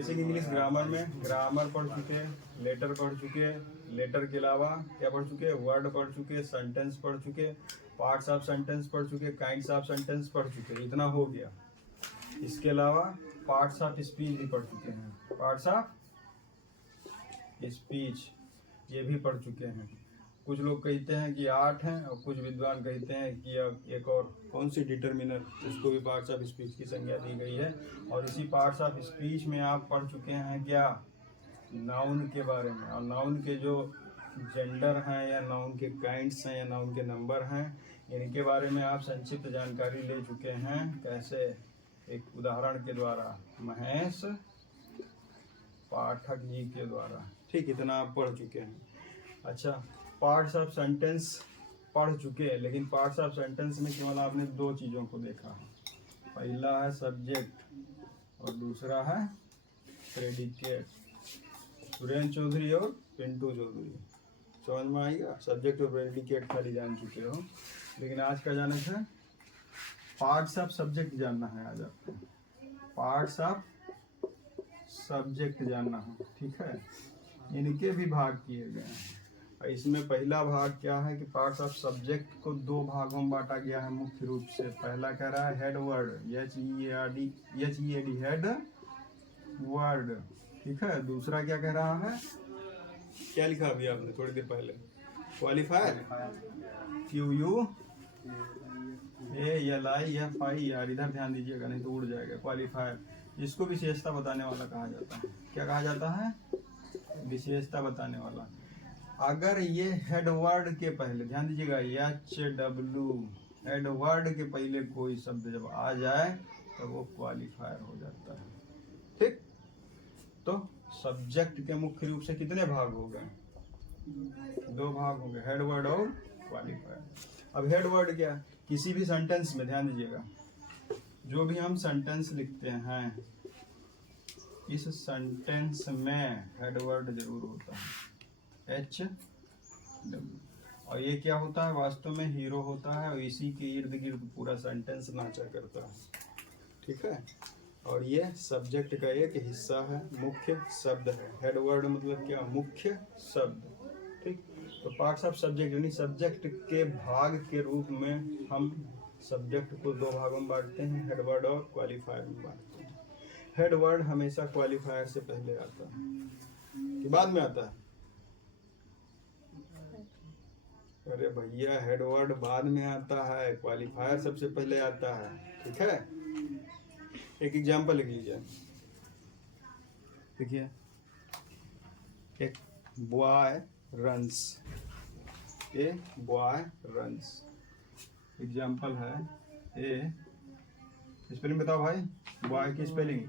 Basic English grammar में grammar पढ़ चुके, लेटर पढ़ चुके, लेटर के अलावा क्या पढ़ चुके, वर्ड पढ़ चुके, सेंटेंस पढ़ चुके, पार्ट्स ऑफ सेंटेंस पढ़ चुके, काइंड्स ऑफ सेंटेंस पढ़ चुके, इतना हो गया। इसके अलावा पार्ट्स ऑफ स्पीच भी पढ़ चुके हैं, पार्ट्स ऑफ स्पीच ये भी पढ़ चुके हैं। कुछ लोग कहते हैं कि 8 हैं और कुछ विद्वान कहते हैं कि अब एक और कौन सी डिटर्मिनर, उसको भी पार्ट्स ऑफ स्पीच की संज्ञा दी गई है। और इसी पार्ट्स ऑफ स्पीच में आप पढ़ चुके हैं क्या, नाउन के बारे में, और नाउन के जो जेंडर हैं या नाउन के काइंड्स हैं या नाउन के नंबर हैं, इनके बारे में आप संक्षिप्त जानकारी ले चुके हैं। कैसे, एक उदाहरण के द्वारा, महेश पाठक जी के द्वारा। ठीक, इतना आप पढ़ चुके हैं। अच्छा, पार्ट्स ऑफ सेंटेंस पढ़ चुके हैं, लेकिन पार्ट्स ऑफ सेंटेंस में केवल आपने 2 चीज़ों को देखा है। पहला है सब्जेक्ट और दूसरा है प्रेडिकेट। सुरेंद्र चौधरी और पिंटू चौधरी, समझ में आएगा। सब्जेक्ट और प्रेडिकेट खाली जान चुके हो, लेकिन आज का जाने है पार्ट्स ऑफ सब्जेक्ट जानना है। आज आपको पार्ट्स ऑफ सब्जेक्ट जानना है, ठीक है। इनके भी भाग किए गए हैं। इसमें पहला भाग क्या है कि पार्ट्स ऑफ सब्जेक्ट को 2 भागों में बांटा गया है मुख्य रूप से। पहला कह रहा है head word, HEAD head word, ठीक है। दूसरा क्या कह रहा है, क्या लिखा अभी आपने थोड़ी देर पहले, क्वालिफायर, QUALIFIER, इधर ध्यान दीजिएगा नहीं तो उड़ जाएगा। क्वालिफायर, इसको विशेषता बताने वाला कहा जाता है। क्या कहा जाता है, विशेषता बताने वाला। अगर ये हेड वर्ड के पहले, ध्यान दीजिएगा, HW हेड वर्ड के पहले कोई शब्द जब आ जाए तो वो क्वालिफायर हो जाता है, ठीक। तो सब्जेक्ट के मुख्य रूप से कितने भाग हो गए, 2 भाग हो गए, हेड वर्ड और क्वालिफायर। अब हेड वर्ड क्या, किसी भी सेंटेंस में, ध्यान दीजिएगा, जो भी हम सेंटेंस लिखते हैं, इस सेंटेंस में हेड वर्ड जरूर होता है, HW। और ये क्या होता है, वास्तव में हीरो होता है, और इसी के इर्द गिर्द पूरा सेंटेंस नाचा करता है, ठीक है। और ये सब्जेक्ट का एक हिस्सा है, मुख्य शब्द है। हेड वर्ड मतलब क्या, मुख्य शब्द, ठीक। तो पार्ट्स ऑफ सब्जेक्ट यानी सब्जेक्ट के भाग के रूप में हम सब्जेक्ट को 2 भागों में बांटते हैं, हेड वर्ड और क्वालिफायर में बांटते हैं। हेड वर्ड हमेशा क्वालिफायर से पहले आता है कि बाद में आता है। अरे भैया, हेड वर्ड बाद में आता है, क्वालिफायर सबसे पहले आता है, ठीक है। एक एग्जांपल लिख लीजिए, देखिए, एक boy runs, a boy runs, example है ए, स्पेलिंग बताओ भाई, बॉय की स्पेलिंग,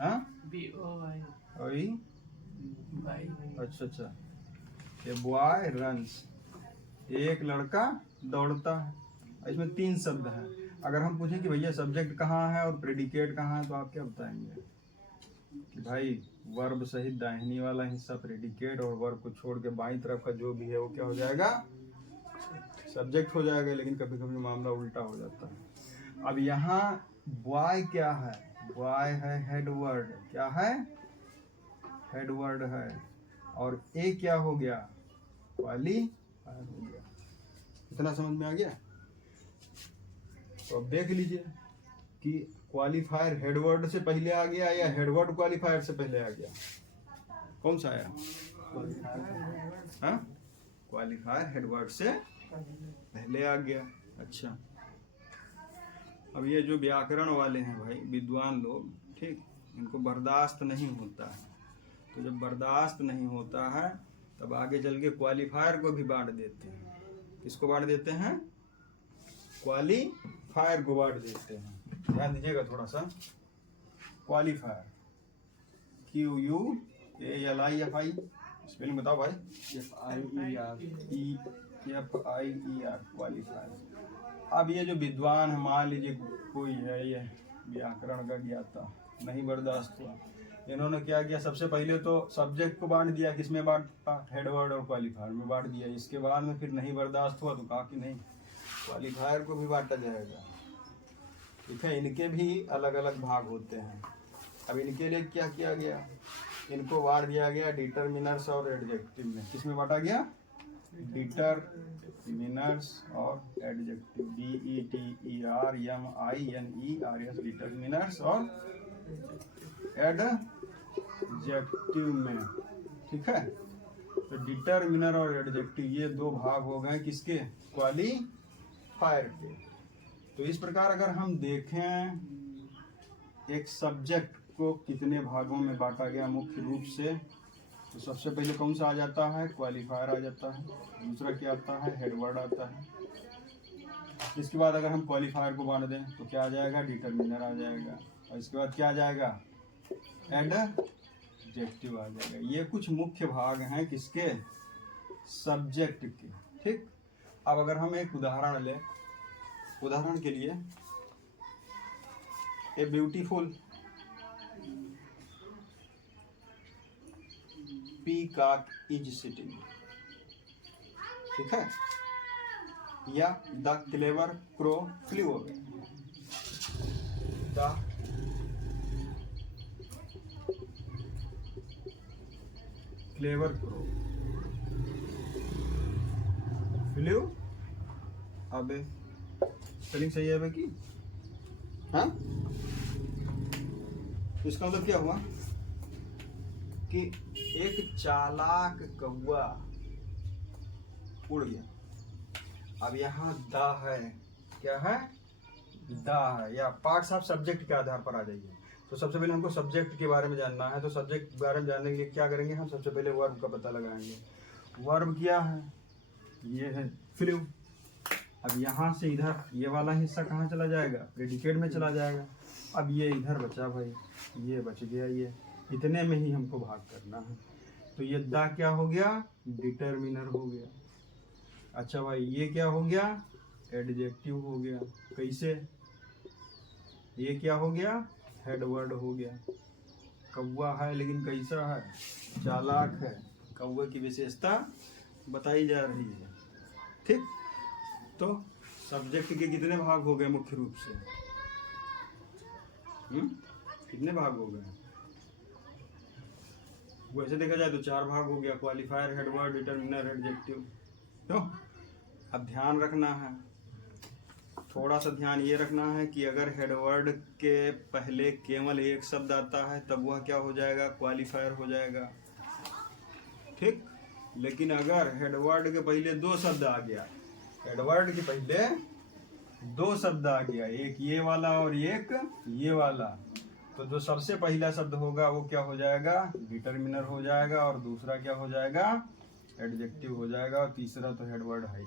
हाँ, BOY। अच्छा, ये बॉय रन्स, एक लड़का दौड़ता है। इसमें 3 शब्द हैं। अगर हम पूछें कि भैया सब्जेक्ट कहाँ है और प्रेडिकेट कहाँ है, तो आप क्या बताएंगे कि भाई वर्ब सहित दाहिनी वाला हिस्सा प्रेडिकेट, और वर्ब को छोड़ के बाईं तरफ का जो भी है वो क्या हो जाएगा, सब्जेक्ट हो जाएगा। लेकिन कभी कभी मामला उल्टा हो जाता है। अब यहाँ बॉय क्या है, बॉय है हेड वर्ड, क्या है, हेड वर्ड है, और ए क्या हो गया, क्वालिफायर हो गया। इतना समझ में आ गया। तो अब देख लीजिए कि क्वालिफायर हेडवर्ड से पहले आ गया या हेडवर्ड क्वालिफायर से पहले आ गया, कौन सा आया, क्वालिफायर हेडवर्ड से पहले आ गया। अच्छा, अब ये जो व्याकरण वाले हैं भाई, विद्वान लोग, ठीक, इनको बर्दाश्त नहीं होता है। तो जब बर्दाश्त नहीं होता है तब आगे चल के क्वालिफायर को भी बांट देते हैं। किसको बांट देते हैं, क्वालिफायर को बांट देते हैं। ध्यान दीजिएगा थोड़ा सा, क्वालिफायर, QUALIFI, स्पेलिंग बताओ भाई, FIER, क्वालिफायर। अब ये जो विद्वान है, मान लीजिए कोई है ये व्याकरण का ज्ञाता, नहीं बर्दाश्त हुआ, इन्होंने क्या किया, सबसे पहले तो सब्जेक्ट को बांट दिया, किसमें बांटा, हेडवर्ड और क्वालिफायर में बांट दिया। इसके बाद में फिर नहीं बर्दाश्त हुआ तो कहा कि नहीं, क्वालिफायर को भी बांटा जाएगा, ठीक है। इनके भी अलग अलग भाग होते हैं। अब इनके लिए क्या किया गया, इनको बांट दिया गया डिटरमिनर्स और एडजेक्टिव में। किसमें बांटा गया, डिटरमिनर्स और एडजेक्टिव, DETERMINERS, डिटरमिनर्स और एडजेक्टिव में। ठीक है, तो डिटरमिनर और एडजेक्टिव ये दो भाग हो गए किसके, क्वालिफायर के। तो इस प्रकार अगर हम देखें एक सब्जेक्ट को कितने भागों में बांटा गया मुख्य रूप से, तो सबसे पहले कौन सा आ जाता है, क्वालिफायर आ जाता है। दूसरा क्या आता है, हेडवर्ड आता है। इसके बाद अगर हम क्वालिफायर को बांट दें तो क्या आ जाएगा, डिटरमिनर आ जाएगा। और इसके बाद क्या आ जाएगा, एडजेक्टिव आ जाएगा। ये कुछ मुख्य भाग हैं किसके, सब्जेक्ट के। ठीक, अब अगर हम एक उदाहरण लें, उदाहरण के लिए a beautiful peacock is sitting, ठीक है, या the clever crow flew away, the clever crow flew away. Spelling सही है कि हाँ, इसका मतलब क्या हुआ कि एक चालाक कौवा उड़ गया। अब यहाँ द है, क्या है, द है, या पार्ट्स ऑफ सब्जेक्ट के आधार पर आ जाइए। तो सबसे पहले हमको सब्जेक्ट के बारे में जानना है। तो सब्जेक्ट के बारे में जानने के लिए क्या करेंगे, हम सबसे पहले वर्ब का पता लगाएंगे। वर्ब क्या है, ये है फ्लू। अब यहाँ से इधर ये वाला हिस्सा कहाँ चला जाएगा, प्रेडिकेट में चला जाएगा। अब ये इधर बचा भाई, ये बच गया, ये इतने में ही हमको भाग करना है। तो ये दा क्या हो गया, डिटरमिनर हो गया। अच्छा भाई, ये क्या हो गया, एडजेक्टिव हो गया। कैसे, ये क्या हो गया, हेडवर्ड हो गया। कौवा है लेकिन कैसा है, चालाक है। कौवे की विशेषता बताई जा रही है। ठीक, तो सब्जेक्ट के कितने भाग हो गए मुख्य रूप से, कितने भाग हो गए, वैसे देखा जाए तो 4 भाग हो गया, क्वालिफायर, हेडवर्ड, डिटरमिनर, एडजेक्टिव। तो अब ध्यान रखना है, थोड़ा सा ध्यान ये रखना है कि अगर हेडवर्ड के पहले केवल एक शब्द आता है तब वह क्या हो जाएगा, क्वालिफायर हो जाएगा। ठीक, लेकिन अगर हेडवर्ड के पहले 2 शब्द आ गया, हेडवर्ड के पहले 2 शब्द आ गया, एक ये वाला और एक ये वाला, तो जो सबसे पहला शब्द होगा वो क्या हो जाएगा, डिटरमिनर हो जाएगा, और दूसरा क्या हो जाएगा, एडजेक्टिव हो जाएगा, और तीसरा तो हेडवर्ड है।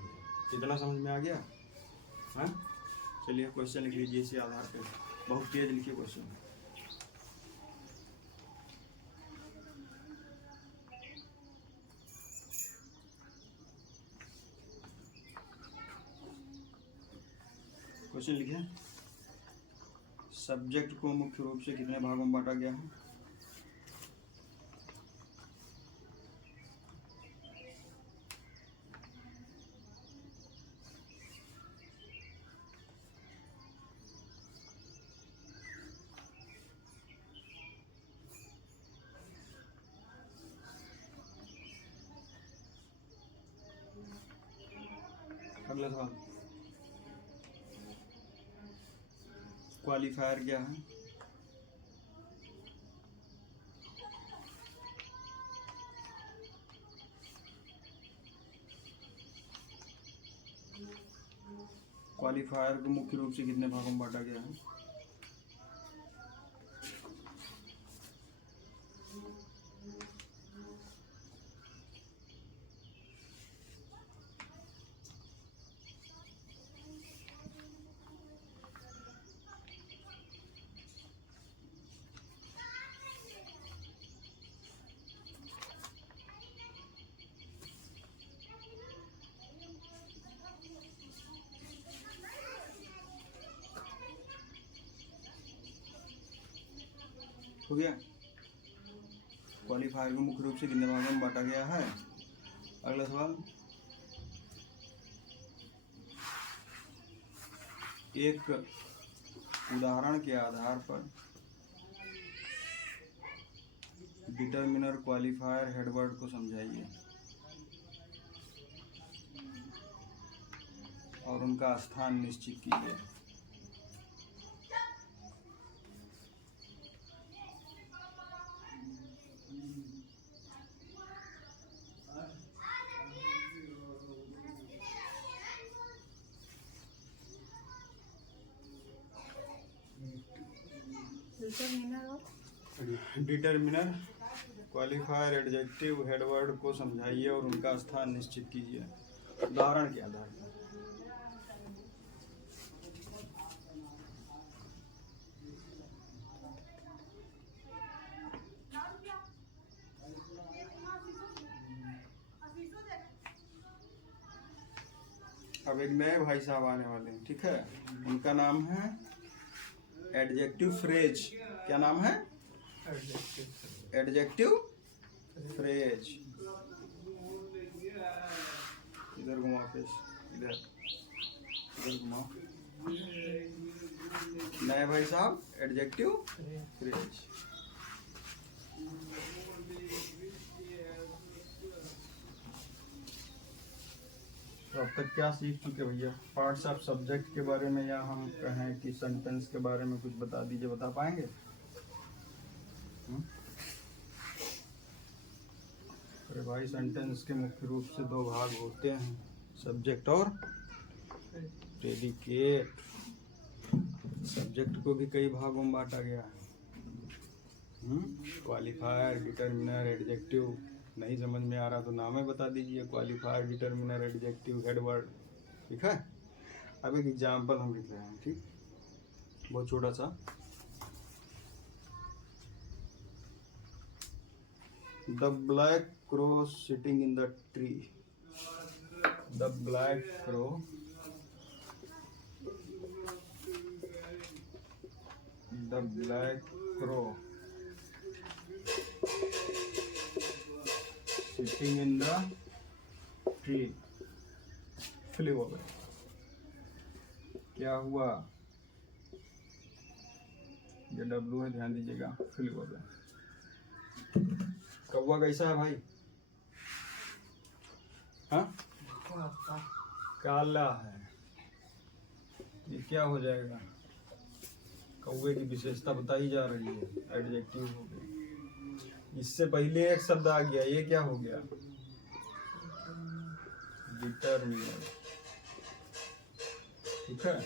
कितना समझ में आ गया, हाँ? चलिए क्वेश्चन लिख लीजिए इसी आधार पे, बहुत तेज लिखिए क्वेश्चन। क्वेश्चन लिखिए, सब्जेक्ट को मुख्य रूप से कितने भागों में बांटा गया है। अगला सवाल, क्वालिफायर क्या है, क्वालिफायर को मुख्य रूप से कितने भागों में बांटा गया है। हो गया, क्वालिफायर को मुख्य रूप से कितने भागों में बांटा गया है। अगला सवाल, एक उदाहरण के आधार पर डिटर्मिनर क्वालिफायर हेडवर्ड को समझाइए और उनका स्थान निश्चित कीजिए। डिटर्मिनर क्वालिफायर एडजेक्टिव हेडवर्ड को समझाइए और उनका स्थान निश्चित कीजिए। उदाहरण के आधार पर। अब एक नए भाई साहब आने वाले हैं, ठीक है। उनका नाम है एडजेक्टिव फ्रेज। क्या नाम है? Adjective phrase. इधर घुमाओ फेस, इधर घुमाओ। नए भाई साहब एडजेक्टिव फ्रेज। तो अब तक क्या सीख चुके भैया? पार्ट्स ऑफ सब्जेक्ट के बारे में, या हम कहें कि सेंटेंस के बारे में कुछ बता दीजिए, बता पाएंगे? अरे भाई, सेंटेंस के मुख्य रूप से दो भाग होते हैं, सब्जेक्ट और प्रेडिकेट। सब्जेक्ट को भी कई भागों में बांटा गया है। Qualifier, determiner, adjective. नहीं समझ में आ रहा तो नाम ही बता दीजिए, क्वालिफायर, डिटर्मिनर, एडजेक्टिव, हेडवर्ड, ठीक है। अब एक एग्जाम्पल हम लिख रहे हैं, ठीक, बहुत छोटा सा। The black crow sitting in the tree. The black crow sitting in the tree. फ्ली हो गए। क्या हुआ? ये डब्लू है, ध्यान दीजिएगा। फ्ली हो गए। कौवा कैसा है भाई? हाँ, काला है। ये क्या हो जाएगा? कौवे की विशेषता बताई जा रही है, एडजेक्टिव हो गया। इससे पहले एक शब्द आ गया, ये क्या हो गया? डिटर्मिनर, ठीक है।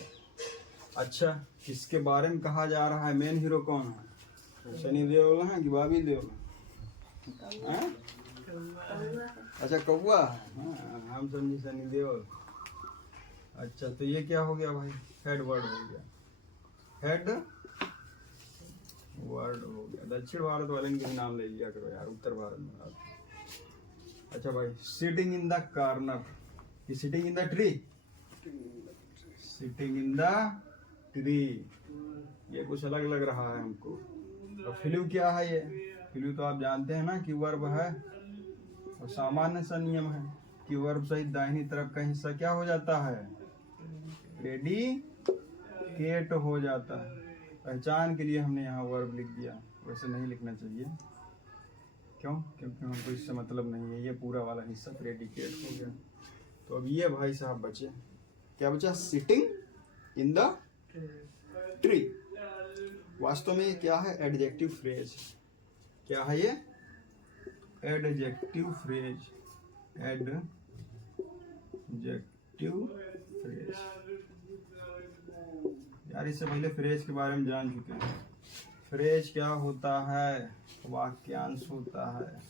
अच्छा, किसके बारे में कहा जा रहा है? मेन हीरो कौन है? सनी देओल है कि बॉबी देओल है? अच्छा, कौवा है। हाँ, हम समझे सनी देओल। अच्छा, तो ये क्या हो गया भाई? हेडवर्ड हो गया। हेड वर्ड हो गया। दक्षिण भारत वाले के नाम ले लिया करो यार, उत्तर भारत में। अच्छा भाई, sitting in the corner. Sitting in the tree. Sitting in the tree, ये कुछ अलग लग रहा है हमको। और फ्लू क्या है? ये फ्लू तो आप जानते हैं ना कि वर्ब है, और सामान्य सा नियम है कि वर्ब सहित दाहिनी तरफ का हिस्सा क्या हो जाता है? प्रेडिकेट हो जाता है। पहचान के लिए हमने यहाँ वर्ब लिख दिया, वैसे नहीं लिखना चाहिए। क्यों? क्योंकि हमको इससे मतलब नहीं है। ये पूरा वाला हिस्सा प्रेडिकेट हो गया। तो अब ये भाई साहब बचे, क्या बचा? Sitting in the tree. वास्तव में ये क्या है? Adjective phrase. क्या है ये? Adjective phrase. Adjective phrase. यार, इससे पहले फ्रेज के बारे में जान चुके हैं। फ्रेज क्या होता है? वाक्यांश होता है।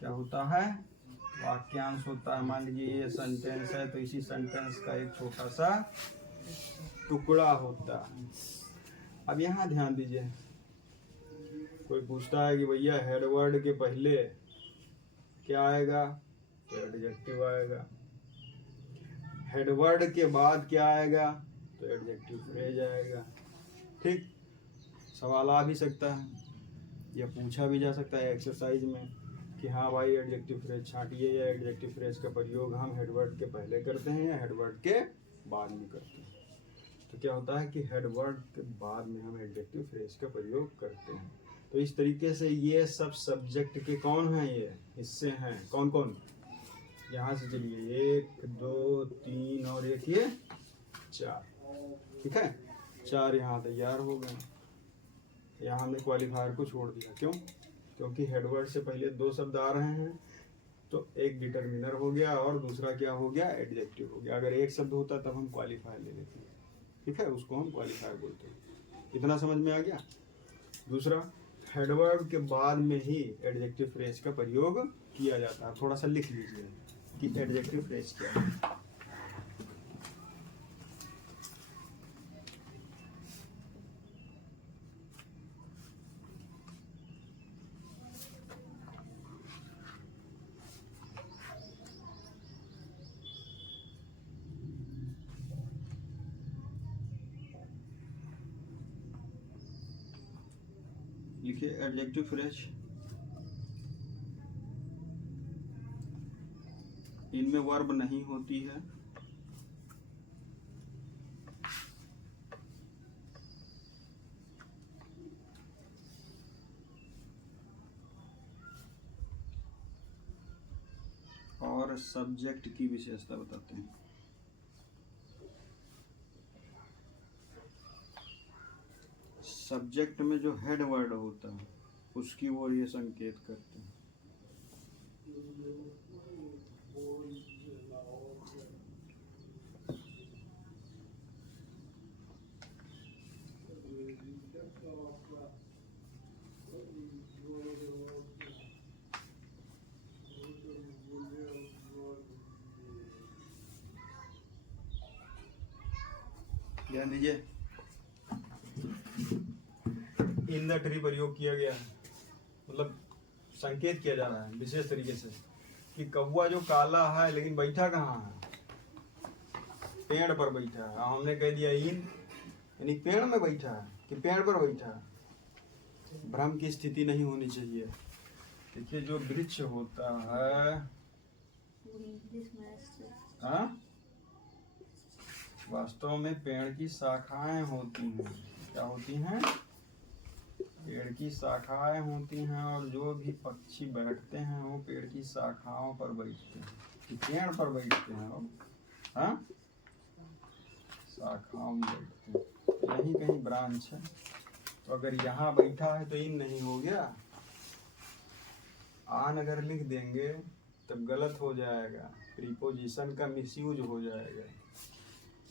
क्या होता है? वाक्यांश होता है। मान लीजिए ये सेंटेंस है, तो इसी सेंटेंस का एक छोटा सा टुकड़ा होता है। अब यहाँ ध्यान दीजिए, कोई पूछता है कि भैया हेडवर्ड के पहले क्या आएगा? तो एडजेक्टिव आएगा। हेडवर्ड के बाद क्या आएगा? तो एडजेक्टिव फ्रेज आएगा। ठीक, सवाल आ भी सकता है या पूछा भी जा सकता है एक्सरसाइज में कि हाँ भाई, एडजेक्टिव फ्रेज छांटिए, या एडजेक्टिव फ्रेज का प्रयोग हम हेडवर्ड के पहले करते हैं या हेडवर्ड के बाद में करते हैं। तो क्या होता है कि हेडवर्ड के बाद में हम एडजेक्टिव फ्रेज का प्रयोग करते हैं। तो इस तरीके से ये सब सब्जेक्ट के कौन हैं, ये हिस्से हैं। कौन कौन, यहाँ से चलिए 1 2 3 और एक ये 4, ठीक है। 4 यहाँ तैयार हो गए। यहाँ हमने क्वालिफायर को छोड़ दिया, क्यों? क्योंकि हेडवर्ड से पहले 2 शब्द आ रहे हैं, तो एक डिटर्मिनर हो गया और दूसरा क्या हो गया, एडजेक्टिव हो गया। अगर एक शब्द होता तब हम क्वालिफायर ले लेते, ठीक है, उसको हम क्वालिफायर बोलते हैं। इतना समझ में आ गया। दूसरा, हेडवर्ड के बाद में ही एडजेक्टिव फ्रेज का प्रयोग किया जाता है। थोड़ा सा लिख लीजिए कि एडजेक्टिव फ्रेज क्या है। लिखिए एडजेक्टिव फ्रेज, इनमें वर्ब नहीं होती है, और सब्जेक्ट की विशेषता बताते हैं। सब्जेक्ट में जो हेड वर्ड होता है उसकी ओर ये संकेत करते हैं। ध्यान दीजिए, इन द ट्री प्रयोग किया गया है, मतलब संकेत किया जा रहा है विशेष तरीके से कि कौवा जो काला है लेकिन बैठा कहाँ है, पेड़ पर बैठा है। हमने कह दिया इन, यानी पेड़ में बैठा है कि पेड़ पर बैठा है। भ्रम की स्थिति नहीं होनी चाहिए। देखिए जो वृक्ष होता है, हाँ, वास्तव में पेड़ की शाखाएं होती हैं। क्या होती हैं? पेड़ की शाखाएं होती हैं, और जो भी पक्षी बैठते हैं वो पेड़ की शाखाओं पर बैठते हैं, कि पेड़ पर बैठते हैं वो, हाँ, शाखाओं में बैठते हैं। यही कहीं ब्रांच है। तो अगर यहाँ बैठा है तो इन नहीं हो गया। आन अगर लिख देंगे तब गलत हो जाएगा, प्रीपोजिशन का मिसयूज हो जाएगा।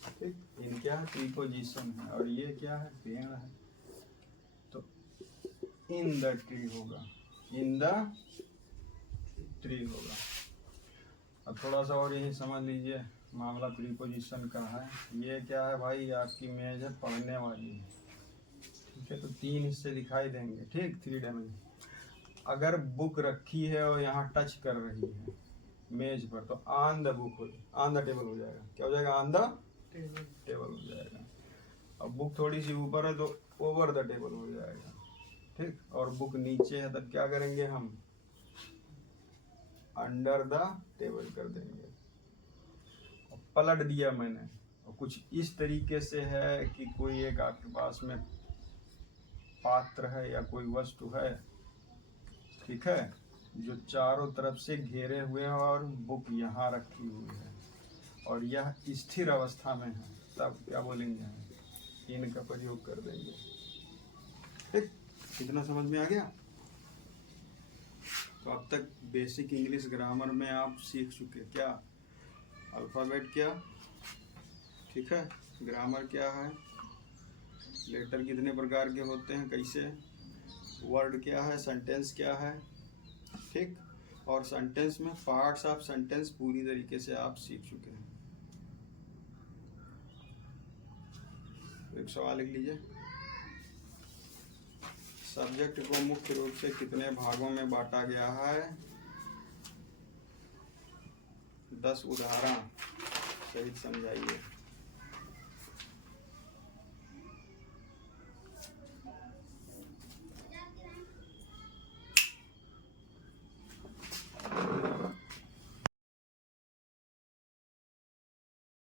ठीक, इन क्या है? प्रीपोजिशन है, और ये क्या है? पेड़ है। तो इन द ट्री होगा, इन द ट्री होगा। अब थोड़ा सा और यही समझ लीजिए, मामला प्रीपोजिशन का है। ये क्या है भाई? आपकी मेज है, पढ़ने वाली है, ठीक है। तो 3 हिस्से दिखाई देंगे, ठीक, 3 डायमेंशन। अगर बुक रखी है और यहाँ टच कर रही है मेज पर, तो ऑन द बुक हो, ऑन द टेबल हो जाएगा। क्या हो जाएगा? ऑन द टेबल हो जाएगा। अब बुक थोड़ी सी ऊपर है तो ओवर द टेबल हो जाएगा, ठीक। और बुक नीचे है तब क्या करेंगे हम? अंडर द टेबल कर देंगे। और पलट दिया मैंने, और कुछ इस तरीके से है कि कोई एक आपके पास में पात्र है या कोई वस्तु है, ठीक है, जो चारों तरफ से घेरे हुए हैं और बुक यहाँ रखी हुई है और यह स्थिर अवस्था में है, तब क्या बोलेंगे? इनका प्रयोग कर देंगे, ठीक। कितना समझ में आ गया? तो अब तक बेसिक इंग्लिश ग्रामर में आप सीख चुके। क्या? अल्फ़ाबेट क्या, ठीक है, ग्रामर क्या है, लेटर कितने प्रकार के होते हैं, कैसे, वर्ड क्या है, सेंटेंस क्या है, ठीक। और सेंटेंस में पार्ट्स ऑफ सेंटेंस पूरी तरीके से आप सीख चुके हैं। एक सवाल लिख लीजिए, सब्जेक्ट को मुख्य रूप से कितने भागों में बांटा गया है? 10 उदाहरण सहित समझाइए।